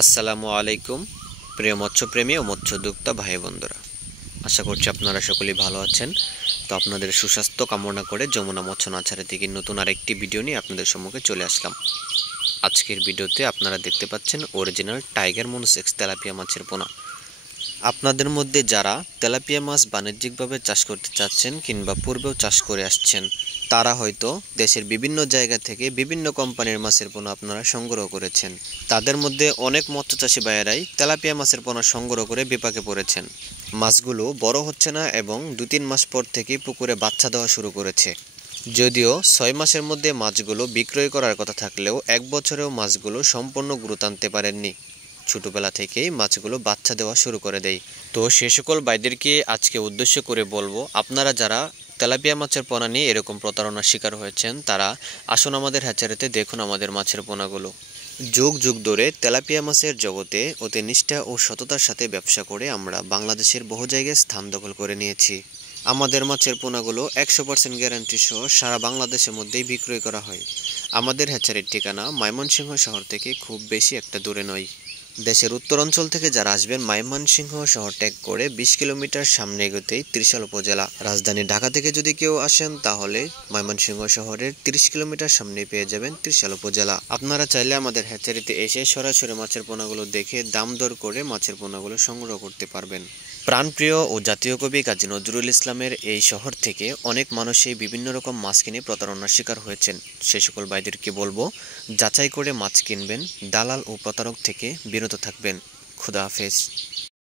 আসসালামু আলাইকুম প্রিয় মৎস্যপ্রেমী ও মৎস্যোদ্যোক্তা ভাই বন্ধুরা, আশা করছি আপনারা সকলেই ভালো আছেন। তো আপনাদের সুস্বাস্থ্য কামনা করে যমুনা মৎস্য নার্সারি থেকে নতুন আরেকটি ভিডিও নিয়ে আপনাদের সম্মুখে চলে আসলাম। আজকের ভিডিওতে আপনারা দেখতে পাচ্ছেন অরিজিনাল টাইগার মনোসেক্স তেলাপিয়া মাছের পোনা। আপনাদের মধ্যে যারা তেলাপিয়া মাছ বাণিজ্যিকভাবে চাষ করতে চাচ্ছেন কিংবা পূর্বেও চাষ করে আসছেন, তারা হয়তো দেশের বিভিন্ন জায়গা থেকে বিভিন্ন কোম্পানির মাছের পোনা আপনারা সংগ্রহ করেছেন। তাদের মধ্যে অনেক মৎস্যচাষী ভাইয়েরাই তেলাপিয়া মাছের পোনা সংগ্রহ করে বিপাকে পড়েছেন। মাছগুলো বড় হচ্ছে না এবং 2-3 মাস পর থেকেই পুকুরে বাচ্চা দেওয়া শুরু করেছে। যদিও 6 মাসের মধ্যে মাছগুলো বিক্রয় করার কথা থাকলেও 1 বছরেও মাছগুলো সম্পূর্ণ গ্রোথ আনতে পারেননি। ছোটবেলা থেকেই মাছগুলো বাচ্চা দেওয়া শুরু করে দেয়। তো সে সকল ভাইদেরকে আজকে উদ্দেশ্য করে বলবো, আপনারা যারা তেলাপিয়া মাছের পোনা নিয়ে এরকম প্রতারণার শিকার হয়েছেন, তারা আসুন আমাদের হ্যাচারিতে দেখুন আমাদের মাছের পোনাগুলো। যুগ যুগ ধরে তেলাপিয়া মাছের জগতে অতি নিষ্ঠা ও সততার সাথে ব্যবসা করে আমরা বাংলাদেশের বহু জায়গায় স্থান দখল করে নিয়েছি। আমাদের মাছের পোনাগুলো 100% গ্যারান্টি সহ সারা বাংলাদেশের মধ্যেই বিক্রয় করা হয়। আমাদের হ্যাচারির ঠিকানা ময়মনসিংহ শহর থেকে খুব বেশি একটা দূরে নয়। দেশের উত্তরাঞ্চল থেকে যারা আসবেন, ময়মনসিংহ শহর ত্যাগ করে 20 কিলোমিটার সামনে এগোতেই ত্রিশাল উপজেলা। রাজধানী ঢাকা থেকে যদি কেউ আসেন, তাহলে ময়মনসিংহ শহরের 30 কিলোমিটার সামনে পেয়ে যাবেন ত্রিশাল উপজেলা। আপনারা চাইলে আমাদের হ্যাচারিতে এসে সরাসরি মাছের পোনাগুলো দেখে দাম দর করে মাছের পোনাগুলো সংগ্রহ করতে পারবেন। প্রাণপ্রিয় ও জাতীয় কবি কাজী নজরুল ইসলামের এই শহর থেকে অনেক মানুষই বিভিন্ন রকম মাছ কিনে প্রতারণার শিকার হয়েছেন। সে সকল ভাইদেরকে বলবো, যাচাই করে মাছ কিনবেন, দালাল ও প্রতারক থেকে বিরত থাকবেন। খুদা হাফেজ।